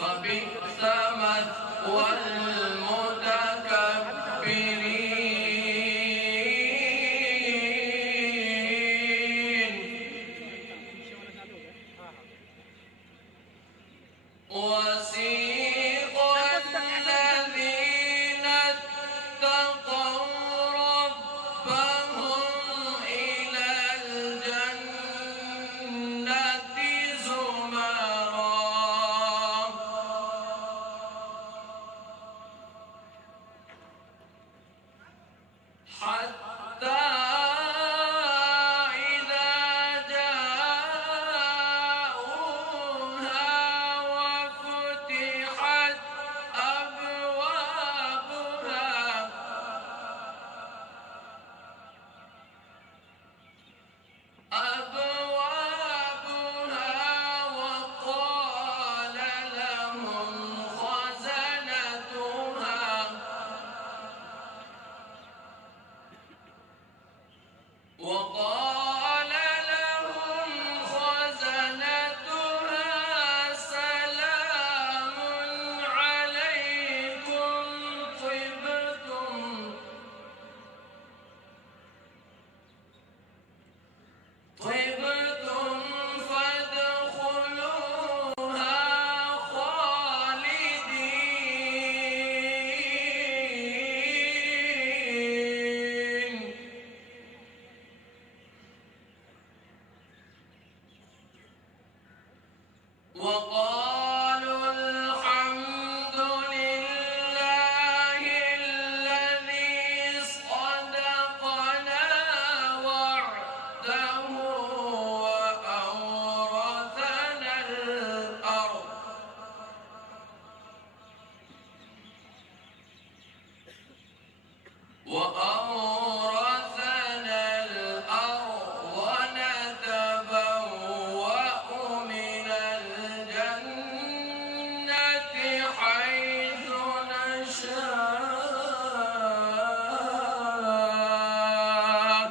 فبئس مثوى المتكبرين وسيق الذين اتقوا ربهم إلى الجنة زمرا حتى إذا جاءوها وفتحت أبوابها وقال لهم خزنتها سلام عليكم طبتم فادخلوها خالدين وقالوا الحمد لله الذي صدقنا وعده وأورثنا الأرض نتبوأ من الجنة حيث نشاء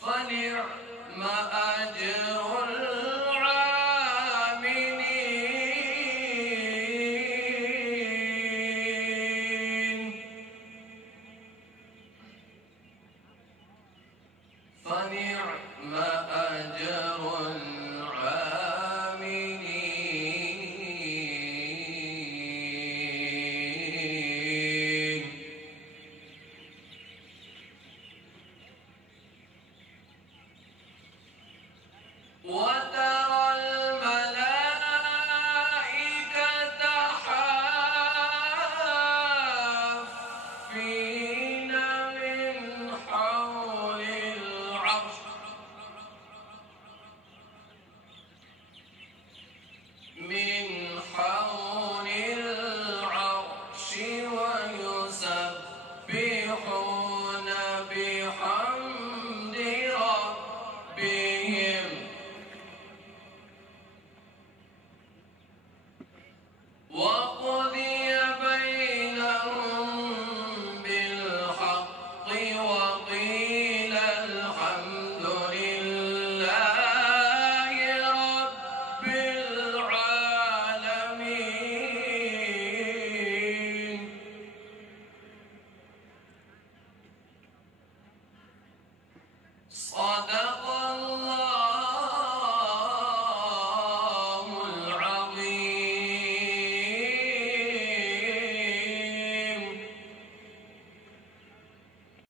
فنعم أجر العاملين فنعم أجر العاملين وترى